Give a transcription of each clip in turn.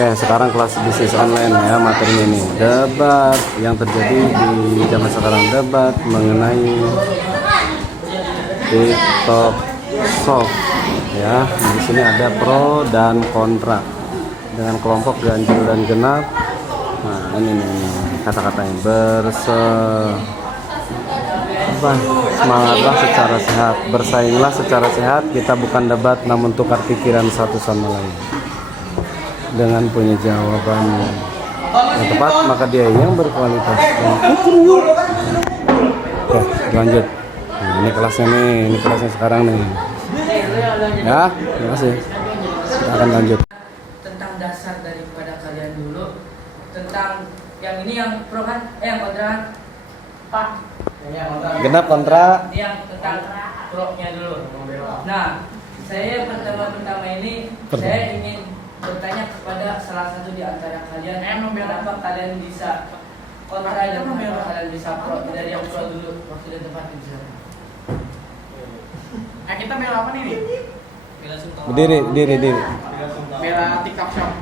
Oke, sekarang kelas bisnis online ya materinya ini. Debat yang terjadi di zaman sekarang, debat mengenai TikTok Shop ya. Di sini ada pro dan kontra dengan kelompok ganjil dan genap. Nah, ini nih kata-katanya semangatlah secara sehat, bersainglah secara sehat. Kita bukan debat namun tukar pikiran satu sama lain. Dengan punya jawaban yang tepat maka dia yang berkualitas. Oke, lanjut. Nah, ini kelasnya nih, ini kelasnya sekarang nih. Ya, terima kasih. Kita akan lanjut. Tentang dasar daripada kalian dulu, tentang yang ini yang pro kan, yang kontra Pak. Genap kontra. Yang tentang pro-nya dulu. Nah, saya pertama ini saya ingin bertanya kepada salah satu di antara kalian, kenapa kalian bisa kontra dan kenapa kalian bisa pro? Dari yang pro dulu, waktu dan tempat bisa. Kita bela apa nih? Diri. Bela TikTok Shop.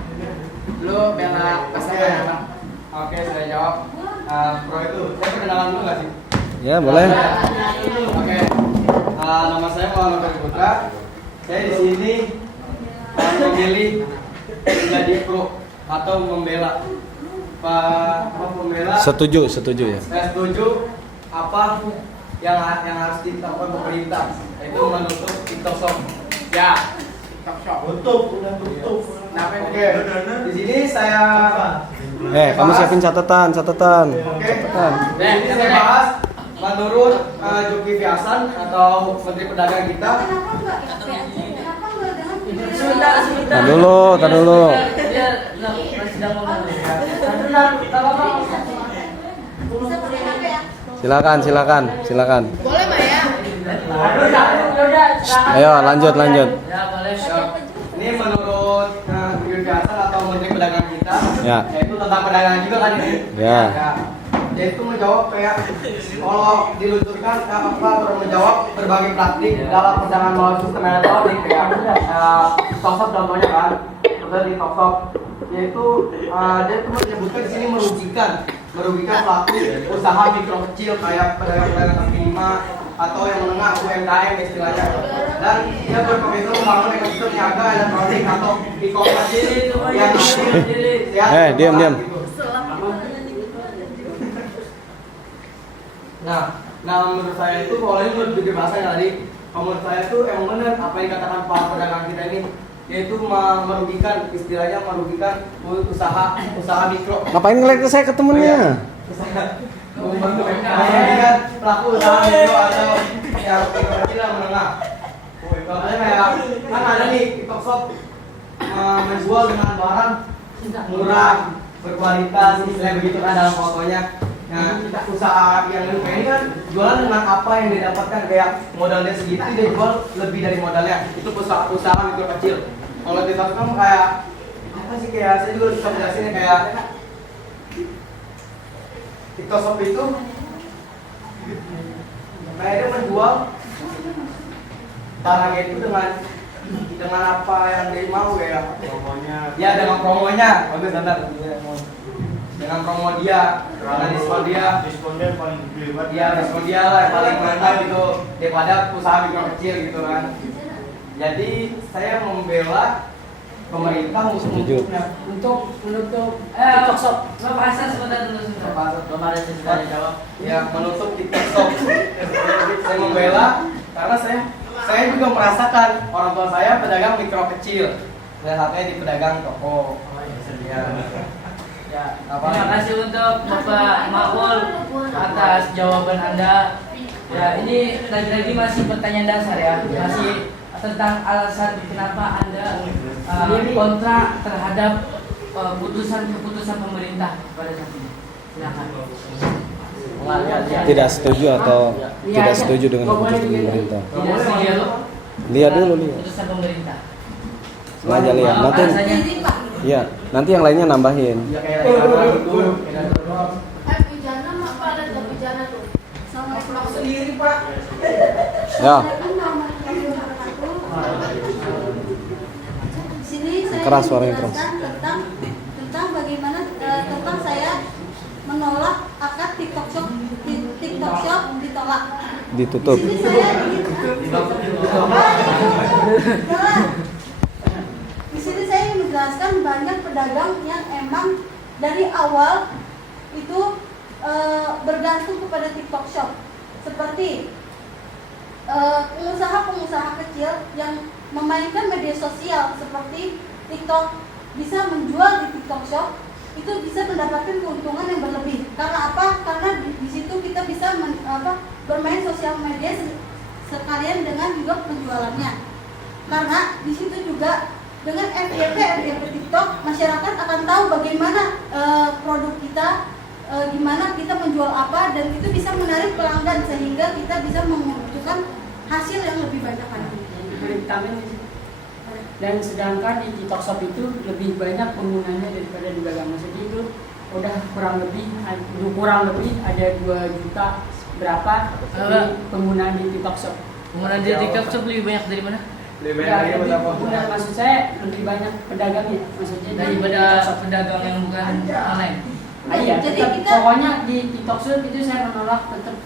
Lu bela pasangan apa? Oke, saya jawab. Pro itu, saya perkenalan dulu nggak sih? Ya, boleh. Oke. Nama saya Muhammad Ferry Putra. Saya di sini memilih menjadi pro atau membela. Membela. Setuju ya. Saya setuju apa yang harus dilakukan pemerintah, yaitu menutup TikTok Shop. Ya, TikTok Shop. Udah tutup. Oke. Di sini saya Kamu siapin catatan. Oke. Di sini saya bahas menurut Zulkifli Hasan atau Menteri Pedagang kita. Sebentar. Tar dulu. Dia masih sedang ngomong. Silakan. Boleh, Mbak ya? Ayo lanjut. Ya, boleh. Ini menurut Zulkifli Hasan atau Menteri Pedagang kita, Ya. yaitu tentang perdagangan juga kan ini. Ya. Yaitu menjawab kayak kalau diluncurkan menjawab berbagai praktik dalam perdagangan melalui sistem elektronik kayak TikTok contohnya kan, seperti di TikTok, yaitu dia tuh menyebutkan di sini merugikan pelaku usaha mikro kecil kayak pedagang kaki lima atau yang menengah UMKM istilahnya, dan dia berkomitmen membangun ekosistem niaga elektronik atau e-commerce yang Diam. gitu. Nah, menurut saya itu kalau ini lebih bahasanya tadi, menurut saya itu emang benar apa yang dikatakan para pedagang kita ini, yaitu merugikan usaha mikro. Ngapain ngeliat ke saya ke temennya? Merugikan pelaku usaha mikro atau yang kecil dan menengah. Contohnya kayak kan ada nih TikTok Shop menjual dengan barang murah, berkualitas, istilah begitu kan dalam fotonya. Nah, usaha yang ini kan jualan dengan apa yang dia dapatkan, kayak modalnya segitu dia jual lebih dari modalnya. Itu usaha mikro kecil. Kalau di TikTok kayak apa sih, kayak saya juga bisa menjelaskannya kayak TikTok Shop itu kayak dia menjual barangnya itu dengan apa yang dia mau, kayak promonya. Ya, dengan promonya. Bagus, benar. Dengan promo dia, dengan diskon dia paling gede banget. Iya, diskon dia lah yang paling mantap gitu daripada usaha mikro kecil gitu kan. Jadi saya membela pemerintah untuk menutup TikTok Shop. Bapak Hasan sebentar dulu. Belum ada yang jawab. Ya, menutup TikTok Shop. Saya membela karena saya juga merasakan orang tua saya pedagang mikro kecil. Salah satunya di pedagang toko. Ya, terima kasih untuk Bapak Maul atas jawaban Anda. Ya, ini lagi-lagi masih pertanyaan dasar ya, masih tentang alasan kenapa Anda kontra terhadap keputusan pemerintah pada saat ini. Silakan. Tidak setuju atau tidak setuju dengan keputusan pemerintah? Tidak setuju. Lihat dulu. Keputusan pemerintah. Sengaja lihat. Nanti yang lainnya nambahin. Ya kayak gitu. Pijana mah Pak, ada pijana tuh. Sama Aku sendiri, Pak. Ya. Sini saya Keras, suaranya keras. menjelaskan tentang ditutup. Di sini saya di sini saya menjelaskan banyak pedagang yang emang dari awal itu bergantung kepada TikTok Shop, seperti pengusaha-pengusaha kecil yang memainkan media sosial seperti TikTok, bisa menjual di TikTok Shop, itu bisa mendapatkan keuntungan yang berlebih. Karena apa? Karena di situ kita bisa bermain sosial media sekalian dengan juga penjualannya. Karena di situ juga dengan FYP TikTok, masyarakat akan tahu bagaimana produk kita, gimana kita menjual apa, dan itu bisa menarik pelanggan sehingga kita bisa membutuhkan hasil yang lebih banyak lagi. Dan sedangkan di TikTok Shop itu lebih banyak penggunanya daripada di Gagang. Jadi itu udah kurang lebih ada 2 juta berapa penggunaan di TikTok Shop. Penggunaan di TikTok Shop lebih banyak dari mana? Lebih Ya, banyak lebih, berapa? bukan, maksud saya lebih banyak pedagangnya, maksudnya Daripada di TikTok Shop. pedagang yang bukan online. Iya, Jadi tetap, kita- pokoknya di TikTok Shop itu saya menolak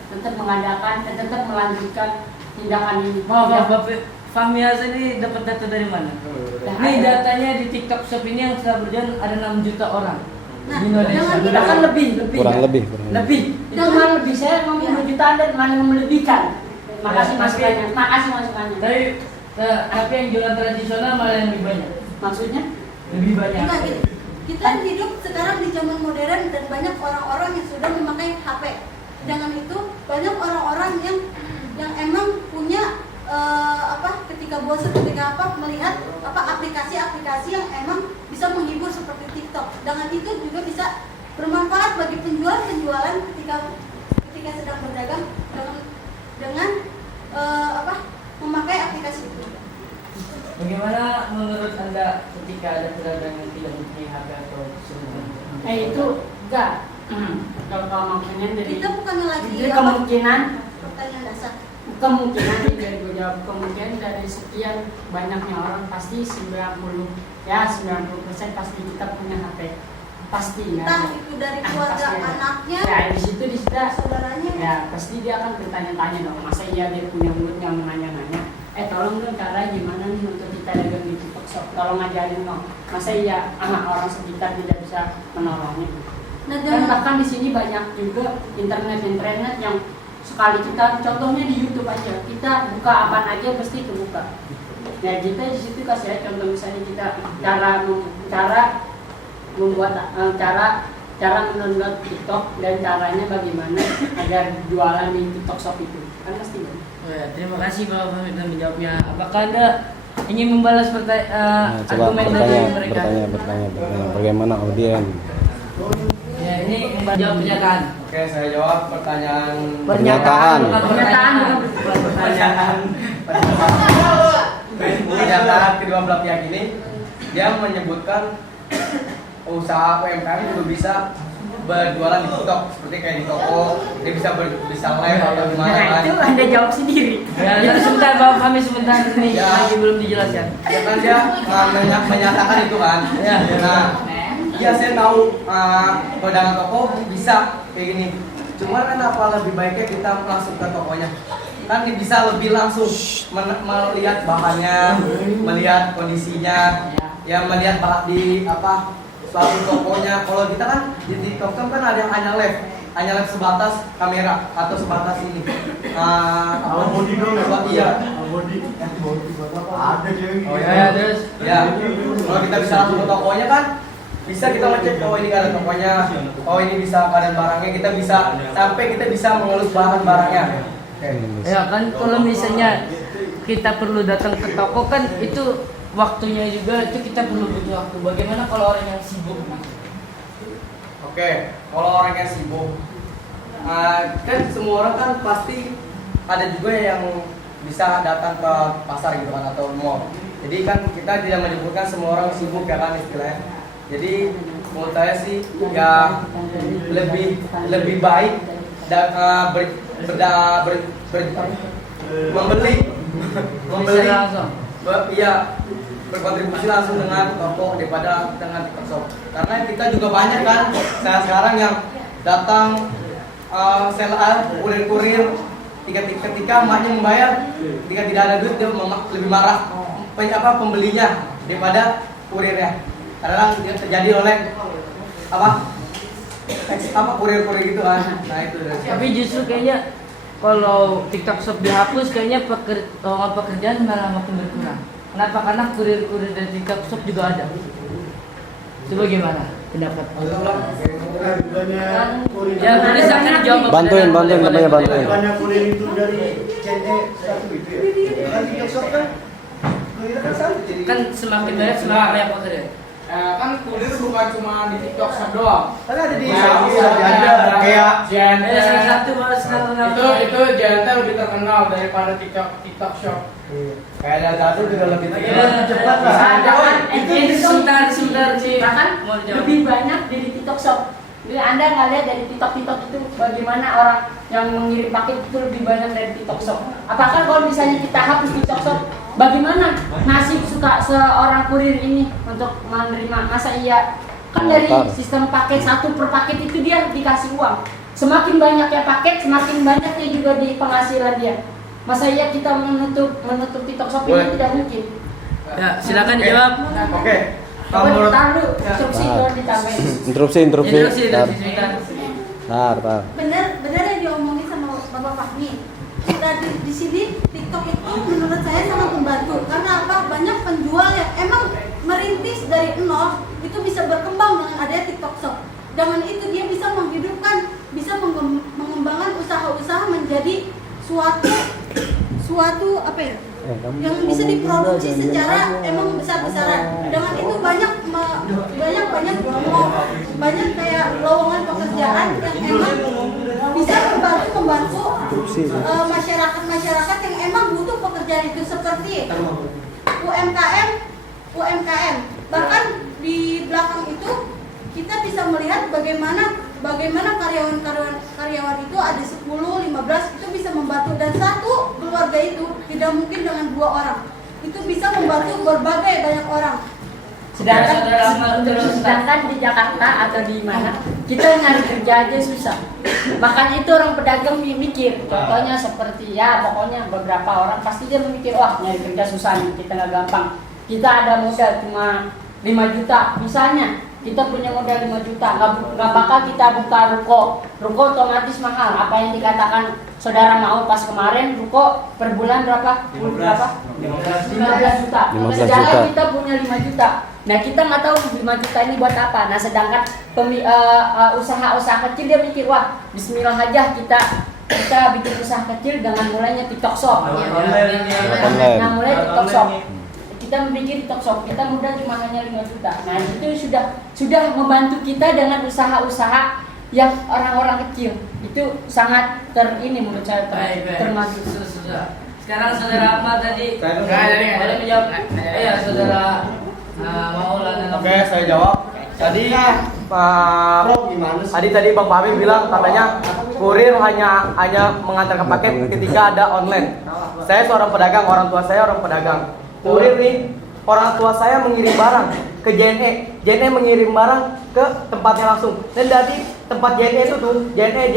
tetap mengadakan dan tetap melanjutkan tindakan ini. Maaf, Bapak Fahmi Hasan ini dapat data dari mana? Nah, Ini ada. datanya di TikTok Shop ini yang sudah berjalan ada 6 juta orang Nah, di Indonesia. dengan kita- Bahkan lebih Kurang ya. lebih. Lebih. Itu Jangan- malah lebih, saya ngomong Ya. 2 jutaan dan malah melebihkan. Makasih Ya, masukannya. Makasih masukannya. Tapi yang jualan tradisional malah yang lebih banyak. Maksudnya? Lebih banyak. Nah, kita hidup sekarang di zaman modern dan banyak orang-orang yang sudah memakai HP. Dengan itu banyak orang-orang yang emang punya ketika bosan, ketika melihat aplikasi-aplikasi yang emang bisa menghibur seperti TikTok. Dengan itu juga bisa bermanfaat bagi penjualan ketika sedang berdagang dengan memakai aplikasi itu. Bagaimana menurut Anda ketika ada pedagang yang tidak mempunyai HP atau semua? Itu enggak. Kalau kemungkinan dari Kita bukannya lagi itu kemungkinan pertanyaan dasar. ini dari gue jawab, kemungkinan dari sekian banyaknya orang pasti 90% pasti kita punya HP, pasti nggak Entah ada. itu dari keluarga Pasti ada. anaknya, Ya di situ saudaranya. ya pasti dia akan bertanya-tanya dong, masa iya dia punya mulut yang nanya-nanya, tolong dong cara gimana nih untuk kita dagang di TikTok Shop, tolong ajarin dong, masa iya anak orang sekitar tidak bisa menolongnya. Nah, Dan bahkan di sini banyak juga internet yang sekali kita, contohnya di YouTube aja, kita buka apa aja pasti kebuka. Ya kita di situ kasih ya contoh, misalnya kita cara mendownload TikTok dan caranya bagaimana agar jualan di TikTok Shop itu kan pasti. Oh ya, terima kasih Bapak Fahmi telah menjawabnya. Apakah Anda ingin membalas Nah, coba argumen dari mereka? bertanya. Bagaimana audien? Ya, ini menjawab pernyataan. Oke, saya jawab pertanyaan. Pernyataan. bukan Pernyataan, bukan pertanyaan. Pernyataan kedua belah pihak ini, dia menyebutkan usaha UMKM juga bisa berjualan di TikTok, seperti kayak di toko, dia bisa live atau gimana Nah kan? itu Anda jawab sendiri. Ya, sebentar Bapak Fahmi sebentar ini Ya. lagi belum dijelaskan. Ya kan dia menyatakan itu kan? Ya. Nah, iya saya tahu pedagang toko bisa kayak gini. Cuman kan apa lebih baiknya kita langsung ke tokonya? Kan bisa lebih langsung melihat bahannya, melihat kondisinya, ya melihat di suatu tokonya. Kalau kita kan di TikTok kan ada yang hanya live sebatas kamera atau sebatas ini. Body dong ya? Iya. Body. Ada cewek. Oh Ya, terus Ya, kalau kita bisa langsung ke tokonya kan bisa kita ngecek, oh ini keadaan tokonya, oh ini bisa keadaan barangnya, kita bisa sampai kita bisa mengurus bahan barangnya. ya kan kalau misalnya kita perlu datang ke toko kan itu waktunya juga itu kita perlu butuh waktu. Bagaimana kalau orang yang sibuk? Oke, kalau orang yang sibuk, kan semua orang kan pasti ada juga yang bisa datang ke pasar gitu kan atau mall. Jadi kan kita tidak menyebutkan semua orang sibuk ya kan istilahnya. Jadi menurut saya sih ya lebih baik membeli Bisa langsung. iya berkontribusi langsung dengan toko daripada dengan TikTok Shop. Karena kita juga banyak kan sekarang yang datang seller kurir ketika emaknya membayar, ketika tidak ada duit dia lebih marah pembelinya daripada kurirnya. Kadang dia terjadi oleh kurir-kurir gitu kan. Nah itu. Tapi justru kayaknya kalau TikTok Shop dihapus kayaknya lowongan pekerjaan malah makin berkurang. Kenapa? Karena kurir-kurir dari TikTok Shop juga ada. Itu bagaimana pendapat? Ya, boleh silakan dijawab. Bantuin namanya bantuin. Banyak kurir itu dari CNE satu itu ya. Kan TikTok Shop kan kurir kan sama jadi. Kan semakin banyak pekerjaan. Kan kurir bukan cuma di TikTok Shop doang. Kan ada di ada kayak Ada salah satu baru sekarang itu JNT lebih terkenal daripada TikTok Shop. Kayak ada satu juga lebih cepat lah. Itu sebentar sih. Bahkan Mau dijawab. lebih banyak dari TikTok Shop. Jadi Anda nggak lihat dari TikTok itu bagaimana orang yang mengirim paket itu lebih banyak dari TikTok Shop. Apakah kalau misalnya kita hapus TikTok Shop, bagaimana nasib seorang kurir ini untuk menerima? Masa iya? Kan dari sistem paket satu per paket itu dia dikasih uang. Semakin banyaknya paket, semakin banyaknya juga di penghasilan dia. Masa iya kita menutup TikTok Shop ini? Tidak mungkin. Ya, silakan dijawab. Oke. Kalau Menurut taruh instruksi itu ditambahin. Interupsi. Sebentar. Benar yang diomongin sama Bapak Fahmi. Nah, di sini TikTok itu menurut saya sangat membantu karena apa? Banyak penjual yang emang merintis dari nol itu bisa berkembang dengan adanya TikTok Shop. Dengan itu dia bisa menghidupkan, bisa mengembangkan usaha-usaha menjadi suatu apa ya? Yang bisa diproduksi secara emang besar-besaran. Dengan itu banyak kayak lowongan pekerjaan yang emang bisa membantu masyarakat yang emang butuh pekerjaan itu seperti UMKM. Bahkan di belakang itu kita bisa melihat bagaimana karyawan itu ada 10, 15 itu bisa membantu, dan satu keluarga itu tidak mungkin dengan 2 orang. Itu bisa membantu berbagai banyak orang. Sedangkan di Jakarta atau di mana kita nyari kerja aja susah. Makanya itu orang pedagang mikir. Contohnya seperti pokoknya beberapa orang pasti dia memikir, wah nyari kerja susah nih, kita nggak gampang. Kita ada modal cuma 5 juta misalnya. Kita punya modal 5 juta, nggak bakal kita buka ruko otomatis mahal. Apa yang dikatakan saudara mau pas kemarin, ruko per bulan berapa? 15 juta. 15 Sedangkan juta. kita punya 5 juta. Nah kita nggak tahu 5 juta ini buat apa. Nah sedangkan usaha-usaha kecil dia mikir, wah Bismillah aja kita bikin usaha kecil dengan mulainya TikTok Shop. Nah mulai TikTok Shop. Kita memikir TikTok Shop, kita modal cuma hanya 5 juta. Nah itu sudah membantu kita dengan usaha-usaha yang orang-orang kecil. Itu sangat menurut saya termaju. Sekarang saudara Ahmad tadi boleh menjawab. Iya saudara Maulana. Oke, saya jawab. Tadi tadi Bang Fahmi bilang katanya kurir hanya mengantarkan paket ketika ada online. Saya seorang pedagang, orang tua saya orang pedagang. Kurir nih, orang tua saya mengirim barang ke JNE mengirim barang ke tempatnya langsung. Dan dari tempat JNE itu tuh, JNE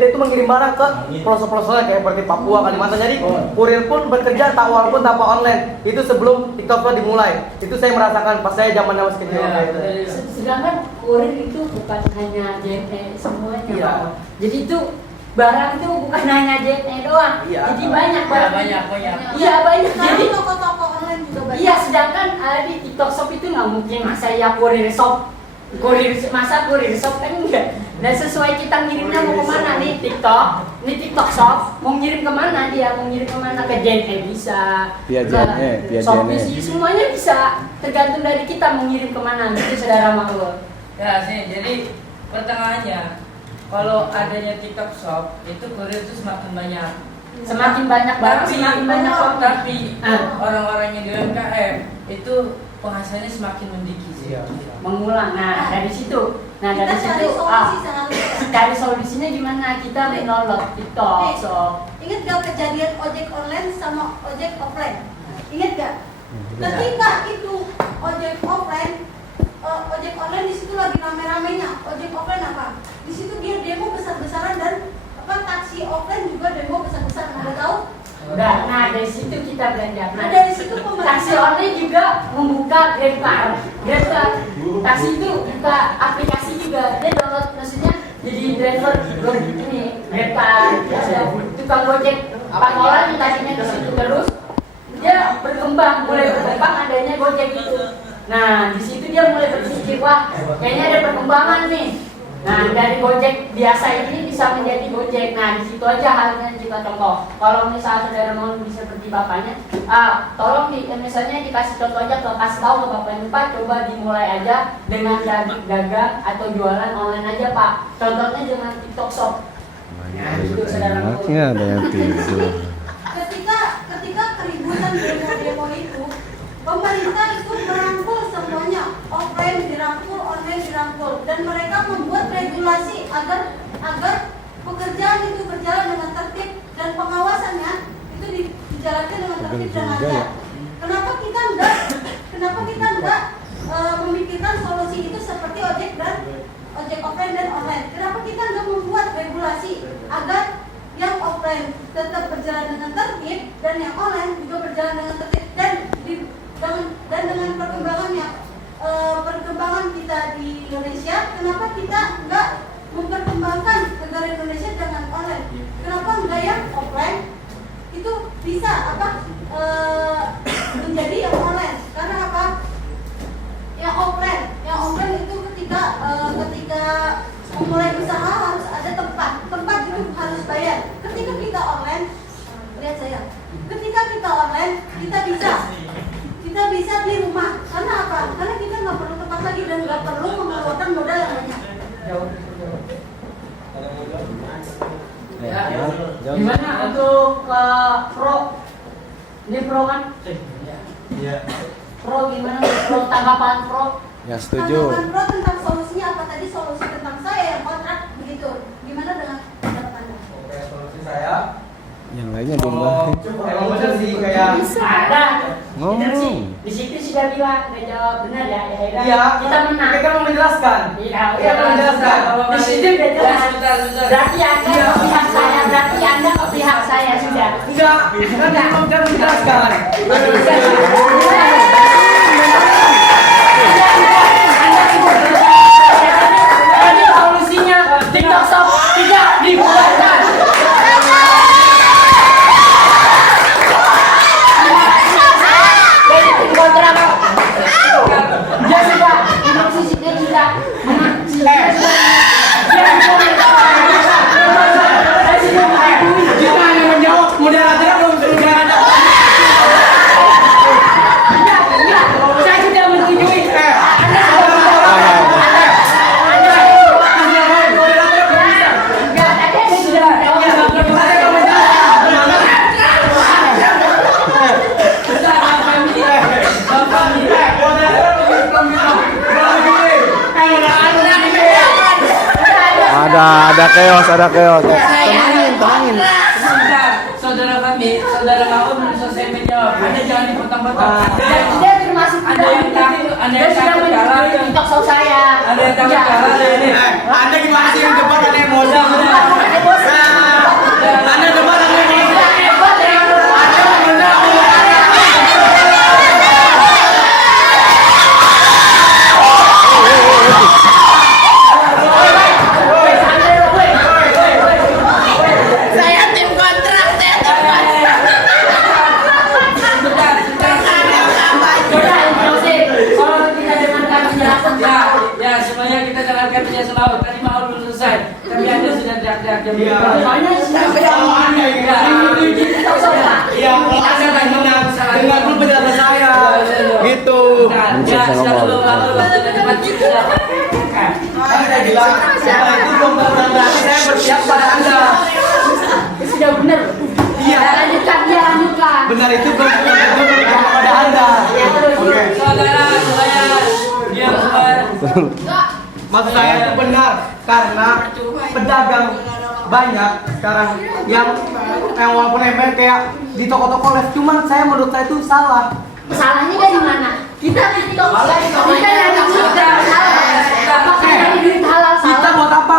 itu mengirim barang ke pelosok-pelosoknya kayak seperti Papua, Kalimantan. Jadi kurir pun bekerja walaupun tanpa online. Itu sebelum TikTok dimulai. Itu saya merasakan pas saya zamannya masih kecil. Sedangkan kurir itu bukan hanya JNE semuanya. Iya. Jadi itu barang itu bukan hanya JNE doang. Iya. Jadi banyak. Iya banyak. Sekarang Jadi toko-toko online juga banyak. iya, sedangkan di TikTok Shop itu nggak mungkin masa ya kurir shop kan enggak. Nah sesuai kita ngirimnya mau kemana nih TikTok Shop mau ngirim kemana dia, mau ngirim kemana ke JNE bisa, Via JNE. Shopee sih semuanya bisa, tergantung dari kita mau ngirim kemana gitu saudara Maul. Ya sih, jadi pertengahannya kalau adanya TikTok Shop itu kurir itu semakin banyak. Semakin banyak barang, semakin banyak orang. Tapi orang-orang yang di UMKM itu penghasilannya semakin mendikis. Mengulang. Nah dari situ, Kita cari solusi selalu. cari solusinya gimana kita menolong TikTok Shop. Ingat gak kejadian ojek online sama ojek offline? Ingat gak? Ketika itu ojek online di situ lagi rame-ramenya. Ojek offline apa? Di situ dia demo besar-besaran dan taksi taksi offline juga demo besar-besaran, ada tahu? Udah, nah dari situ kita belajar. Nah dari situ pemerintah Taksi online juga membuka GrabCar. GrabCar. Taksi itu buka aplikasi juga. Dia download, maksudnya jadi driver ini GrabCar. Ada tukang gojek. Pangkalan yang tadinya di situ terus, dia berkembang, mulai berkembang adanya gojek itu. Nah di situ dia mulai berpikir, wah kayaknya ada perkembangan nih. Nah dari gojek biasa ini bisa menjadi gojek. Nah di situ aja halnya kita contoh. Kalau misalnya saudara mau bisa seperti bapaknya, tolong misalnya dikasih contoh aja, kasih tahu ke bapaknya, Pak, coba dimulai aja dengan dagang atau jualan online aja Pak. Contohnya dengan TikTok Shop. Nah, itu saudara Anaknya ada yang tidur. ketika keributan demo itu, pemerintah itu merangkul semuanya, offline dirangkul, online dirangkul, dan mereka membuat regulasi agar pekerjaan itu berjalan dengan tertib dan pengawasannya itu dijalankan dengan tertib dan lancar. Kenapa kita enggak memikirkan solusi itu seperti ojek offline dan online? Kenapa kita enggak membuat regulasi agar yang offline tetap berjalan dengan tertib dan yang online juga berjalan dengan tertib, dan dengan perkembangan kita di Indonesia, kenapa kita enggak memperkembangkan negara Indonesia dengan online? Kenapa enggak yang offline itu bisa menjadi yang online? Karena apa? Yang offline itu ketika memulai usaha harus ada tempat itu harus bayar. Ketika kita online, lihat saya, ketika kita online kita bisa beli rumah. Karena apa? Karena kita nggak perlu tempat lagi dan nggak perlu mengeluarkan modal yang banyak. Gimana untuk pro? Ini pro kan? Iya. Pro gimana? Pro tanggapan pro? Ya setuju. Tanggapan pro tentang solusinya apa tadi? Solusi tentang saya yang kontrak begitu. Gimana dengan pendapat Anda? Oke, solusi saya. Yang lainnya belum bahas. Emang bener sih kayak Ada. Ngomong. Di situ sudah bilang, udah jawab benar ya. iya, Kita menang. Mereka mau menjelaskan. Iya, Iya, mau menjelaskan. Di situ udah jelas. Sebentar. Berarti Anda Iya. ke pihak saya. Berarti Anda ke pihak saya sudah. Enggak, kan dia mau menjelaskan. Jadi solusinya TikTok Shop tidak dibuatkan. Dari tim kontrak. Dia sudah posisinya sudah Kita hanya menjawab, moderatornya belum ada. saya sudah menyetujui. Ada chaos. Tenangin. Sebentar, saudara Maul belum selesai menjawab. Anda jangan dipotong-potong. Dia termasuk Ada yang takut, ada yang sudah takut kalah. menyetujui TikTok Shop saya. Ada yang takut kalah ada ini. Anda gimana sih yang depan ada yang modal? Anda depan ada yang modal. Ya, semuanya kita jalankan penjelasan Maul. Tadi Maul belum selesai, tapi Anda sudah teriak-teriak. Iya. Soalnya Kalau Anda yang TikTok Shop Pak. Iya, kalau Anda kan dengar dulu penjelasan saya. Gitu. Ya, silakan Maul. Waktu dan tempat kita. Anda bilang, Bapak itu belum berarti saya berpihak pada Anda. Sudah benar. Iya. Lanjutkan. Benar itu belum berpihak pada Anda. Oke. Saudara, saya diam semua. Maksud saya itu benar karena pedagang banyak sekarang yang walaupun emang kayak di toko-toko live, cuman saya menurut saya itu salah. Salahnya dari mana? Kita TikTok kita yang salah. Apakah dari duit halal Kita salah? buat apa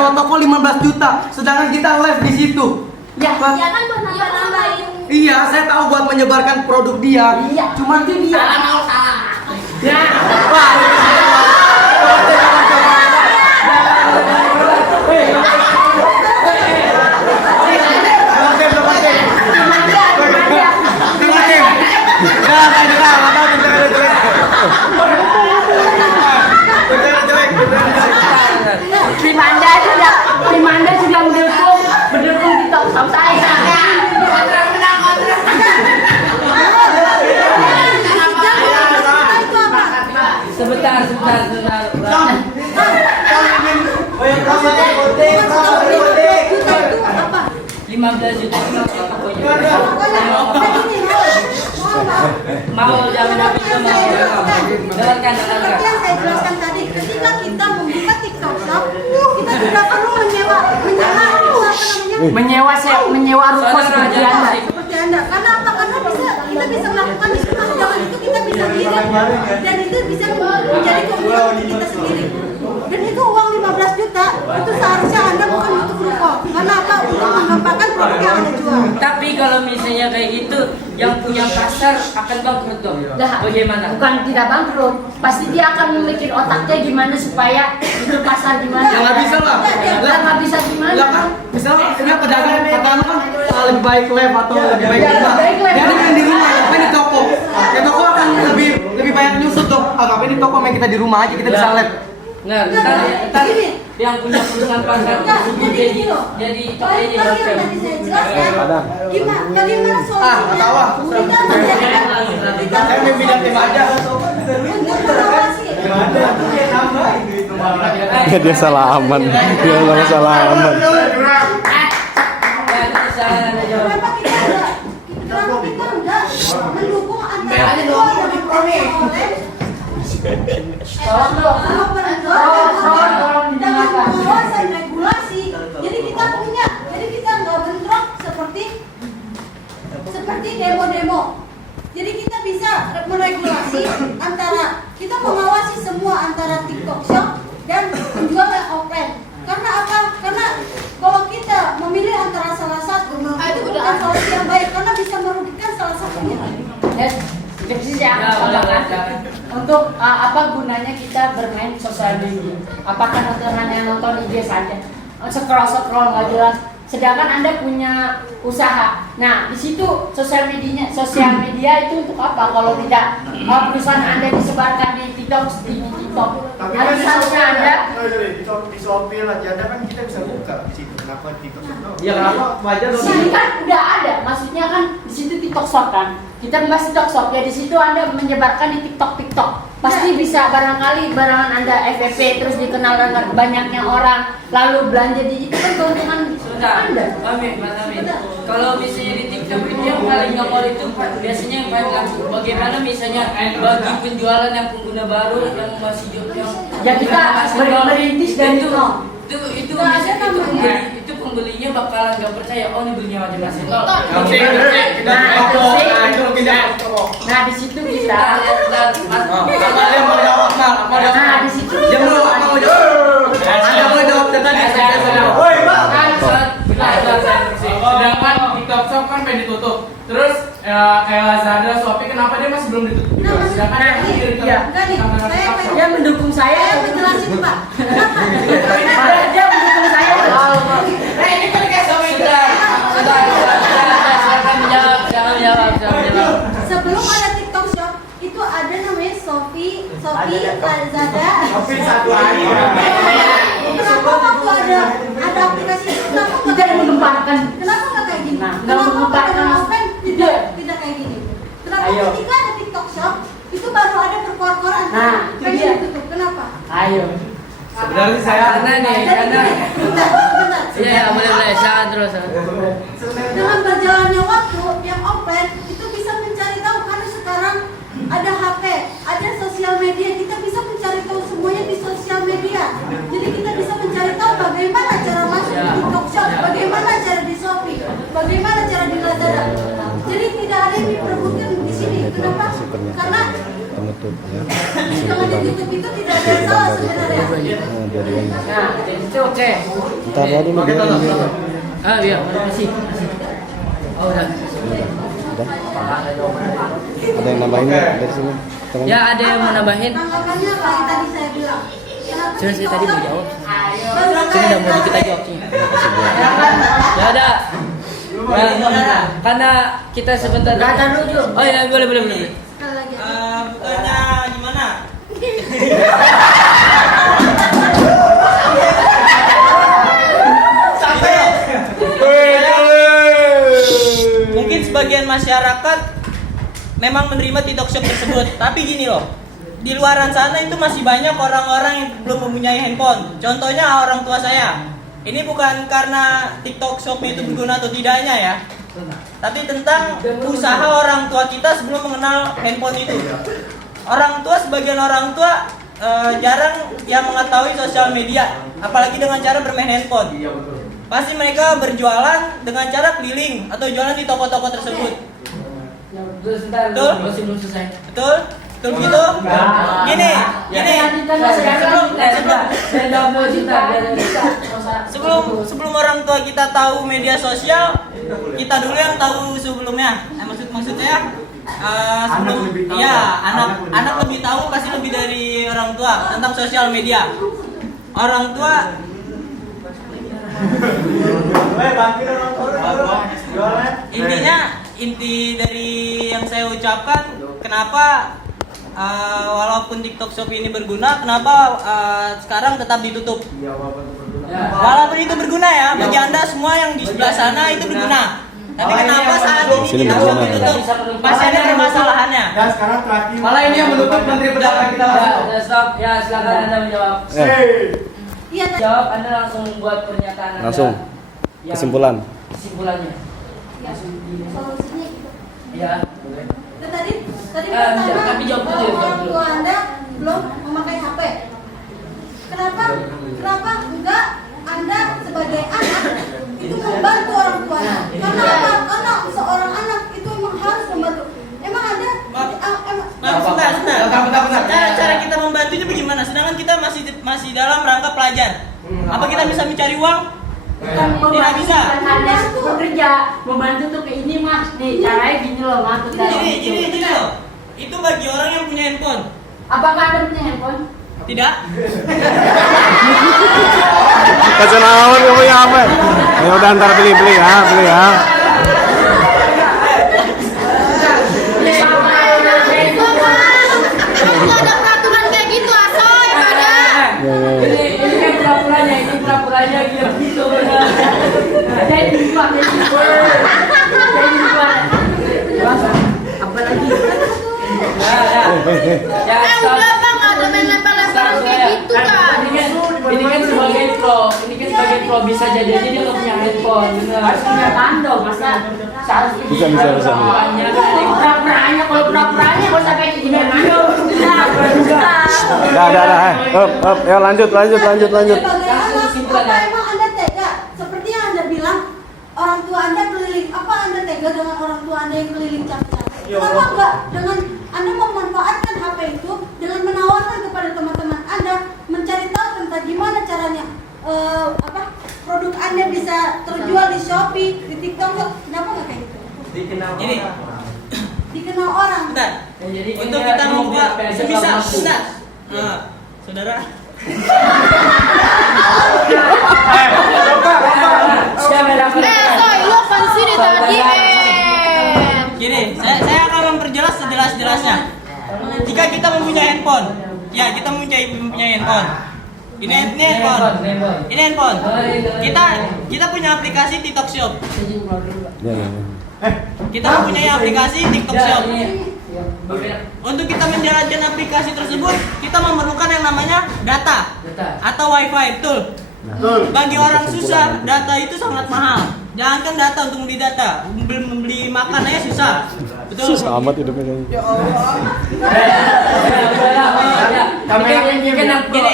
nyewa toko 15 juta, sedangkan kita live di situ. Ya, Ya kan buat nambah-nambahin. Iya, saya tahu buat menyebarkan produk dia. iya. Cuman Itu dia. Ya. wah, Primanda sudah mendukung TikTok Shop saya. Sebentar. Juta itu apa? 15 juta itu pokoknya. Mau Mau jangan habis sama dengarkan. Seperti yang saya jelaskan tadi, ketika kita membuka TikTok Shop, kita tidak perlu Menyewa ruko seperti Anda. seperti Anda. Karena apa? Karena kita bisa melakukan diskusi dengan itu, kita bisa kirim dan itu bisa menjadi keuntungan untuk kita sendiri. Dan itu uang 15 juta, itu seharusnya Anda bukan untuk ruko. Karena apa? Untuk mengembangkan produk yang Anda jual. Tapi kalau misalnya kayak gitu, yang punya pasar akan bangkrut dong. Dah, Bagaimana? bukan tidak bangkrut, pasti dia akan memikir otaknya gimana supaya itu pasar gimana. ya nggak bisa lah. Lah nggak bisa gimana? Lah kan, misalnya ini pedagang pertama kan lebih baik live atau lebih baik Ya, rumah. lebih baik live. Dia main di rumah, main di toko. Ya toko akan lebih banyak nyusut dong. Ngapain di toko, main kita di rumah aja, kita bisa live. Ntar yang punya perusahaan pasar jadi Baik, yang tadi saya jelaskan, bagaimana solusinya? tahu ah. Kita menjadikan Saya main bidang tim aja. untuk mengawasi. Dia salah aman. Dia salah aman. Kenapa kita enggak mendukung antara kedua yang diperoleh kalau penjualan dengan pengawasan regulasi, jadi kita nggak bentrok seperti demo-demo. Jadi kita bisa meregulasi antara kita mengawasi semua antara TikTok Shop dan penjual yang offline. Karena apa? Karena kalau kita memilih antara salah satu, itu bukan solusi yang baik karena bisa merugikan salah satunya. Jadi saya tambahkan untuk apa gunanya kita bermain sosial media? Apakah hanya nonton IG saja, scroll nggak jelas? Sedangkan Anda punya usaha. Nah, di situ sosial media itu untuk apa? Kalau tidak perusahaan Anda disebarkan di TikTok. Tapi Harus seharusnya Anda di Shopee lah, Anda kan kita bisa buka di situ. Kenapa TikTok Shop? Ya kenapa wajar di dong. sini kan udah ada, maksudnya kan di situ TikTok Shop kan. Kita membahas TikTok Shop ya, di situ Anda menyebarkan di TikTok. Pasti bisa barangkali barangan Anda FVP terus dikenal dengan banyaknya orang, lalu belanja di itu kan keuntungan Anda. Mas Amin. Kalau misalnya di TikTok itu yang paling nongol itu biasanya yang paling langsung. Bagaimana misalnya bagi penjualan yang pengguna baru yang masih yang Ya kita merintis dari nol. itu pembelinya bakalan gak percaya, oh ini belinya macam masih nol. Nah di situ kita. Nah di situ. Sedangkan TikTok Shop kan pengen ditutup. Terus kayak Lazada, Shopee, kenapa dia masih belum ditutup? Sedangkan Dia mendukung saya. Saya menjelasin Pak. Kenapa? Dia mendukung saya. Ini kan kayak silakan menjawab. Sebelum ada TikTok Shop, itu ada namanya Shopee, Lazada. Kenapa waktu ada aplikasi itu kenapa nggak Tidak mengembangkan. Kenapa nggak kayak gini? Nah, Kenapa mengembangkan. pada offline tidak kayak gini? Kenapa Ayo. ketika ada TikTok Shop itu baru ada perkor-kor Nah, antara itu pengen dia. ditutup? Kenapa? Ayo. Sebenarnya sih saya Bentar. Iya, boleh. Jangan terus. Dengan berjalannya waktu yang offline itu bisa mencari tahu karena sekarang ada HP, ada sosial media, kita bisa mencari tahu semuanya di sosial media. Jadi kita bisa mencari tahu bagaimana cara masuk di TikTok Shop, bagaimana cara di Shopee, bagaimana cara di Lazada. Jadi tidak ada yang diperebutkan di sini. Kenapa? Karena Penutup ya. dengan di YouTube itu tidak ada yang salah sebenarnya. kejadiannya. Nah, jadi itu oke. Ntar dulu biarin dia. Ah iya, masih. Oh udah. Udah. Ada yang nambahin nggak dari sini? Teman? Ya ada yang mau nambahin? Tanggapannya apa yang tadi saya bilang? Kenapa Cuma saya tadi mau jawab. Baru Cuma udah mau dikit aja waktunya. Ya ada. Ya, karena kita sebentar. Oh ya boleh. sekali lagi. Bukannya gimana? Mungkin sebagian masyarakat memang menerima TikTok Shop tersebut, tapi gini loh, di luaran sana itu masih banyak orang-orang yang belum mempunyai handphone. Contohnya orang tua saya. Ini bukan karena TikTok Shop itu berguna atau tidaknya ya, tapi tentang usaha orang tua kita sebelum mengenal handphone itu. Sebagian orang tua jarang yang mengetahui sosial media, apalagi dengan cara bermain handphone. Pasti mereka berjualan dengan cara keliling atau jualan di toko-toko tersebut. Sebentar, Betul? masih belum selesai. Betul? Betul begitu? Gini. Sebelum orang tua kita tahu media sosial, kita dulu yang tahu sebelumnya. Maksudnya anak lebih tahu pasti lebih dari orang tua tentang sosial media. Orang tua inti dari yang saya ucapkan, kenapa walaupun TikTok Shop ini berguna, kenapa sekarang tetap ditutup? Walaupun itu berguna ya, bagi Anda semua yang di sebelah sana itu berguna. Tapi kenapa saat ini Sini TikTok Shop berguna. ditutup? Pasti ada permasalahannya. Dan sekarang terakhir. Malah ini yang menutup Menteri Perdagangan kita Ya, langsung. udah stop. Ya, silakan Anda menjawab. Iya tadi. Jawab, Anda langsung buat pernyataan Anda. Langsung. Yang Kesimpulannya. Ya, solusinya gitu. Ya, boleh. Nah, tadi tapi jawab dulu ya, orang jawab dulu. tua Anda belum memakai HP. Kenapa enggak Anda sebagai anak itu membantu orang tuanya? Karena apa? Karena seorang anak itu memang harus membantu. Emang Anda Bentar. Cara kita membantunya bagaimana? Sedangkan kita masih dalam rangka pelajar. Apa kita bisa mencari uang? Tidak bisa. Anda bekerja, membantu tuh kayak ini mas. Nih caranya gini loh mas. Gini loh. Itu bagi orang yang punya handphone. Apakah Anda punya handphone? Tidak. Kasih naon kamu ya apa? Ya udah ntar beli ya. Itu ada peraturan kayak gitu, asoy pada. Ini kan pura-puranya gitu. Jadi dibuat. Apa lagi? Ya, stop. Udah bang, ada main lempar-lemparan kayak gitu kan. Ini kan sebagai pro bisa jadi aja dia nggak punya handphone. Harus punya tanda masa harus Bisa. pura-puranya kalau pura-puranya gak usah kayak gini aja. Dah. Up. Ya lanjut. Sebagai anak, apa emang Anda tega? Seperti yang Anda bilang, orang tua Anda keliling. Apa Anda tega dengan orang tua Anda yang keliling capek-capek? Kenapa enggak dengan Anda memanfaatkan HP itu dengan menawarkan kepada teman-teman Anda mencari tahu tentang gimana caranya produk Anda bisa terjual di Shopee, di TikTok? Kenapa nggak kayak gitu? Ini. Dikenal orang. Bentar. Jadi Untuk kita membuat semisal, bentar. Saudara. Soy, lu apaan sih di tadi? Gini, saya akan memperjelas sejelas-jelasnya. Jika kita mempunyai handphone, ya kita mempunyai handphone. Ini handphone. Kita punya aplikasi TikTok Shop. Ya. Kita mempunyai aplikasi TikTok Shop. Untuk kita menjalankan aplikasi tersebut, kita memerlukan yang namanya data atau WiFi, betul? Bagi orang susah, data itu sangat mahal. Jangankan data untuk membeli data, membeli makan aja susah. Betul? Susah amat hidupnya kayaknya. Gini.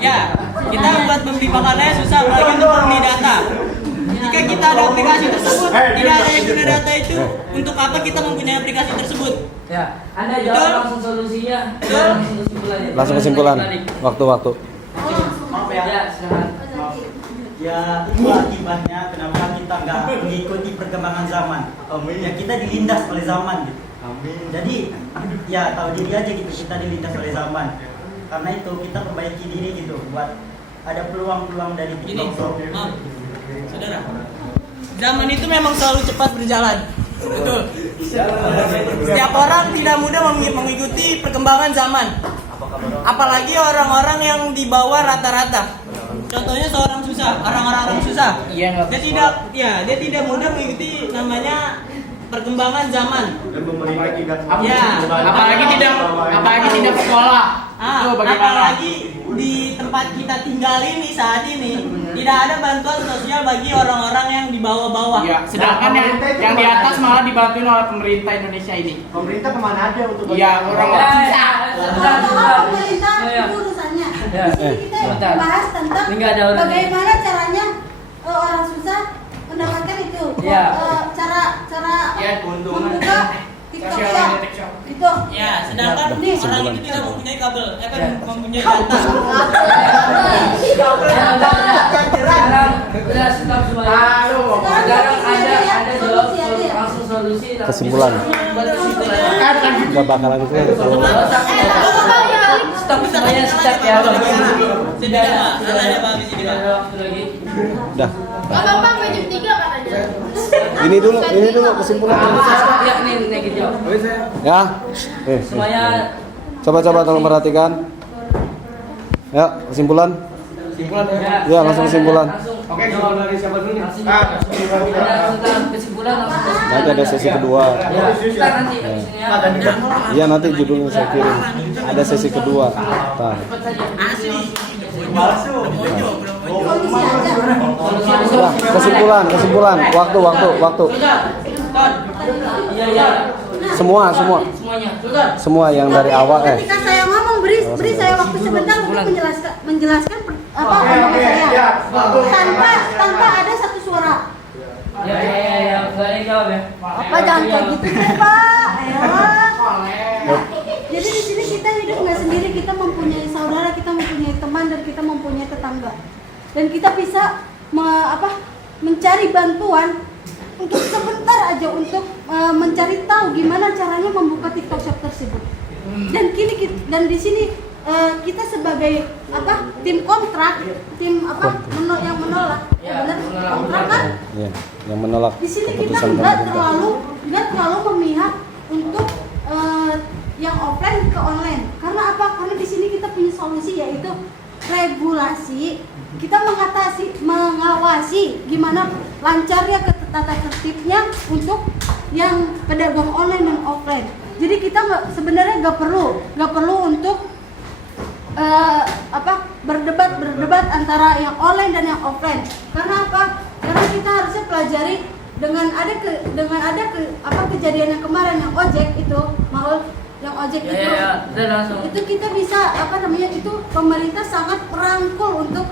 Ya, kita buat membeli makan aja susah, apalagi untuk membeli data. Jika kita ada aplikasi tersebut, tidak ada yang guna data itu, untuk apa kita mempunyai aplikasi tersebut? Ya, Anda jawab langsung solusinya. Langsung kesimpulannya. Langsung kesimpulan. Waktu. maaf ya. Ya, silakan. Ya itu akibatnya kenapa kita nggak mengikuti perkembangan zaman. Ya kita dilindas oleh zaman gitu. Jadi ya tahu diri aja gitu, kita dilindas oleh zaman. Karena itu kita perbaiki diri gitu buat ada peluang-peluang dari Gini, TikTok. saudara, zaman itu memang selalu cepat berjalan. Betul. Setiap orang tidak mudah mengikuti perkembangan zaman. Apalagi orang-orang yang di bawah rata-rata. Contohnya seorang susah, orang-orang susah. Iya, Dia tidak mudah mengikuti namanya perkembangan zaman. Dan pemerintah tidak Ya, apalagi tidak sekolah. Itu bagaimana? apalagi di tempat kita tinggal ini saat ini tidak ada bantuan sosial bagi orang-orang yang di bawah-bawah. Iya, sedangkan yang di atas malah dibantuin oleh pemerintah Indonesia ini. pemerintah kemana aja untuk Iya, orang-orang susah. Soal pemerintah itu urusannya. Ya. Di sini kita Bentar. bahas tentang Ini nggak ada orang bagaimana caranya orang susah mendapatkan itu. Ya. Cara Ya, keuntungan. membuka TikTok Sosial Shop. media TikTok. Itu. Ya, sedangkan Nih. orang itu tidak mempunyai kabel, mempunyai Ya, data. Sekarang udah stop semuanya. Sekarang ada jawab solusi aja ya. langsung solusi. Kesimpulan. Nggak bakalan itu. Stop semuanya, stop ya. Tidak ada, salahnya Pak Misi Tidak ada waktu lagi. Dah. Bang, jam 3 katanya. Ini dulu kesimpulan. Ya, nih gitu. Ya. Semuanya Coba tolong perhatikan. Ya, kesimpulan. Ya, langsung kesimpulan. Oke, kalau dari siapa dulu nih? Langsung tentang kesimpulan langsung. Nanti ada sesi kedua. Ya, ntar nanti abis ini ya. Iya, nanti judulnya saya kirim. Ada sesi kedua. Ntar. Cepat saja. Solusi aja. Ya, kesimpulan. Waktu. Iya. Semua. Semuanya. Semua yang dari awal Ketika saya ngomong, beri saya waktu sebentar untuk menjelaskan apa omongan saya. Tanpa ada satu suara. Ya. Enggak ada jawab ya. Apa jangan kayak gitu deh, Pak. Ayo. Jadi di sini kita hidup nggak sendiri, kita mempunyai saudara, kita mempunyai teman, dan kita mempunyai tetangga. Dan kita bisa mencari bantuan untuk sebentar aja untuk mencari tahu gimana caranya membuka TikTok Shop tersebut. Dan di sini kita sebagai tim kontrak, yang menolak, benar kontrak kan? Iya, yang menolak Di sini kita keputusan nggak pemerintah. terlalu memihak untuk yang offline ke online. Karena apa? Karena di sini kita punya solusi, yaitu regulasi. Kita mengawasi gimana lancarnya tata tertibnya untuk yang pedagang online dan offline. Jadi kita sebenarnya nggak perlu untuk berdebat antara yang online dan yang offline. Karena apa? Karena kita harusnya pelajari dengan ada kejadian yang kemarin yang ojek itu, Udah langsung. itu kita bisa itu pemerintah sangat merangkul untuk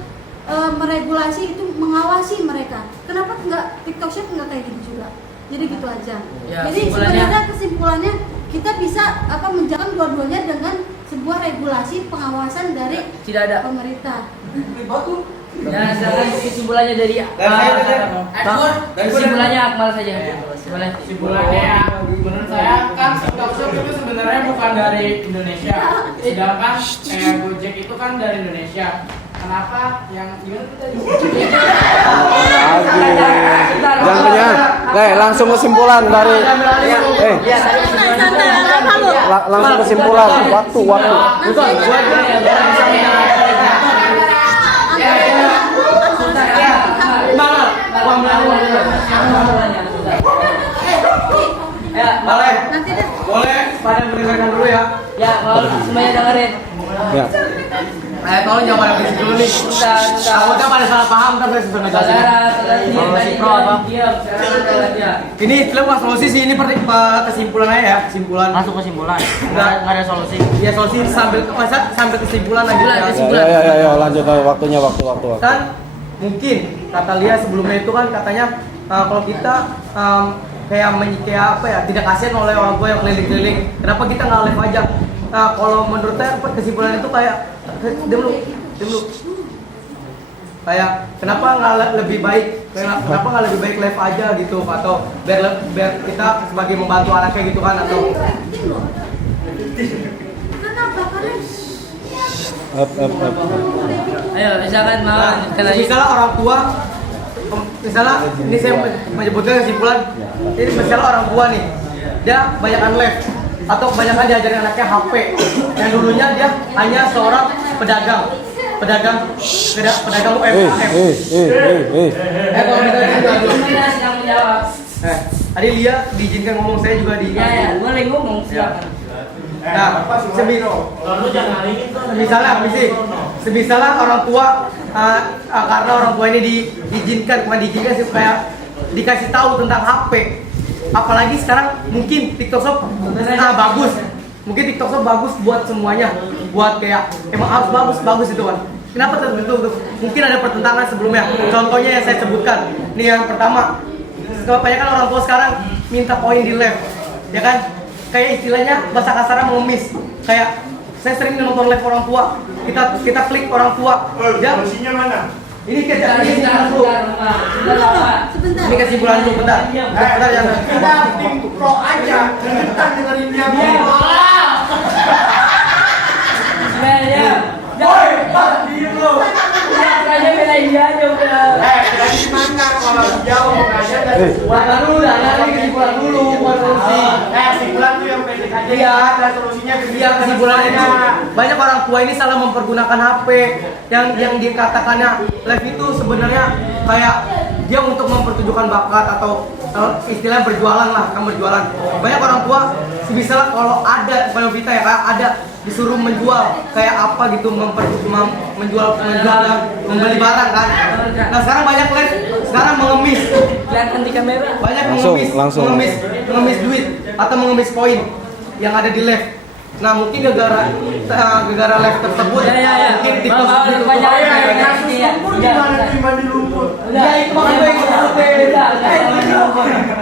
meregulasi itu, mengawasi mereka. Kenapa nggak TikTok Shop nggak kayak gitu juga? Jadi gitu aja. Ya, Jadi sebenarnya kesimpulannya kita bisa menjalankan dua-duanya dengan sebuah regulasi pengawasan dari Tidak ada. pemerintah. Ya, sekarang kesimpulannya dari kesimpulannya Akmal saja. Kesimpulannya ya, menurut saya kan TikTok Shop itu sebenarnya bukan dari Indonesia, sedangkan Gojek itu kan dari Indonesia. Kenapa yang gimana tadi? Jangan kenyang. Langsung kesimpulan dari langsung kesimpulan. Waktu. Nanti deh. Boleh pada mendengarkan dulu ya. Ya, mau semuanya dengerin. Ya. Tolong jangan pada berisik dulu nih. Takutnya pada salah paham, ntar saya susun aja. Saudara ini tadi diam. Sekarang dia. Ini istilah bukan solusi sih, ini kesimpulan aja ya, kesimpulan. Masuk kesimpulan. Nggak ada solusi. Ya solusi sambil kesimpulan aja. Ya, lanjut waktunya waktu. Kan mungkin kata Lia sebelumnya itu kan katanya kalau kita tidak kasihan oleh orang tua yang keliling-keliling, kenapa kita nggak live aja? Kalau menurut saya kesimpulan itu kayak dulu kayak kenapa nggak lebih baik live aja gitu, atau biar kita sebagai membantu anaknya gitu kan, atau Kenapa? Karena Up. Ayo, misalkan mau lanjutkan lagi. misalnya orang tua, misalnya ini saya menyebutkan kesimpulan, ini misalnya orang tua nih, dia banyakkan live atau kebanyakan diajarin anaknya HP, yang dulunya dia hanya seorang pedagang UMKM. Kalau misalnya juga Saya sedang menjawab. tadi Lia diizinkan ngomong, saya juga di. Ya, boleh ngomong silakan. Nah, misalnya orang tua, karena orang tua ini bukan diizinkan sih, kayak dikasih tahu tentang HP. Apalagi sekarang mungkin TikTok Shop bagus. Mungkin TikTok Shop bagus buat semuanya, buat kayak emang harus bagus itu kan. Kenapa tertentu? Mungkin ada pertentangan sebelumnya. Contohnya yang saya sebutkan. Nih yang pertama, kebanyakan orang tua sekarang minta poin di live, ya kan? Kayak istilahnya bahasa kasarnya mengemis. Kayak saya sering nonton live orang tua, kita klik orang tua. Ya. Ini kesimpulan dulu. sebentar. Ini kesimpulan dulu, bentar. Bentar ya. Pro aja, kita dengerin dia. Ya. Woi, Pak, diem lo. Aja belain dia aja udah. Dari mana kalau jauh nanya dari Bentar dulu, ini kesimpulan dulu, bukan solusi. kesimpulan tuh yang pendek aja. Iya, dan solusinya Iya, kesimpulannya itu banyak orang tua ini salah mempergunakan HP. Yang dikatakannya live itu sebenarnya kayak dia untuk mempertunjukkan bakat atau istilah berjualan lah, kan berjualan. Banyak orang tua misalnya kalau ada kita ya kayak ada disuruh menjual kayak apa gitu, menjual dan membeli barang kan. Nah sekarang banyak live sekarang mengemis, Kelihatan di kamera. banyak Langsung. mengemis duit atau mengemis poin yang ada di live. Nah mungkin gara-gara live tersebut mungkin TikTok mandi lumpur. ya itu makanya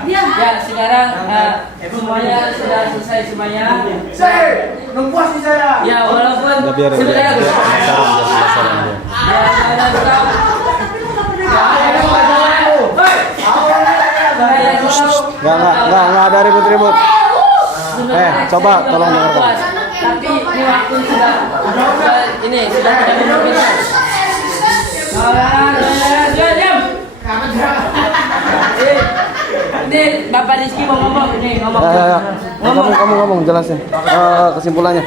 yang Ya, sekarang semuanya sudah selesai semuanya. Saya, puas nih saya. Ya, walaupun Udah biarin dia. sebenarnya Saran dia. ya, ada tahu. Tapi lu nggak pernah. Nggak ada ribut-ribut. Coba tolong dengarkan. Tapi ini waktu sudah ini sudah tidak memungkinkan. Diam. Ini Bapak Rizky mau ngomong nih, ngomong. Ya. Kamu ngomong jelasin kesimpulannya.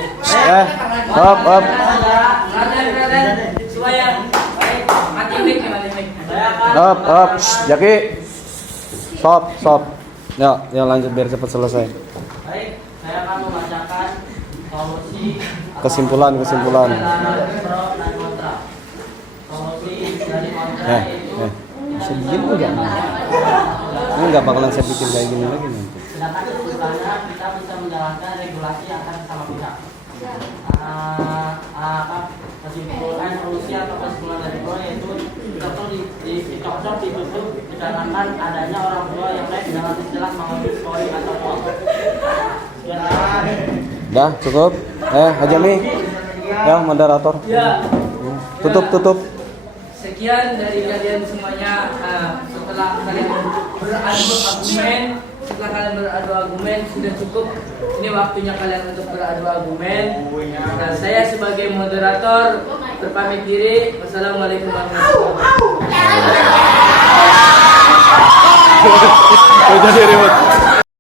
Up. Supaya mati mic. Up. Jaki. Stop. Ya lanjut biar cepat selesai. Baik, saya akan membacakan solusi Kesimpulan. pro dan kontra. Solusi dari kontra itu Sedikit enggak? Ini nggak bakalan saya bikin kayak gini lagi nanti. sedangkan kesimpulannya kita bisa menjalankan regulasi antar sama pihak. Kesimpulan solusi atau kesimpulan dari pro yaitu contoh di TikTok Shop ditutup dikarenakan adanya orang tua yang lain dengan istilah mengambil story atau post. Dah cukup. Hajami. Ya moderator. Ya. Tutup. Sekian dari kalian semuanya. Setelah kalian beradu argumen sudah cukup. Ini waktunya kalian untuk beradu argumen. Dan saya sebagai moderator berpamit diri. Wassalamualaikum warahmatullahi wabarakatuh. Jadi ribut.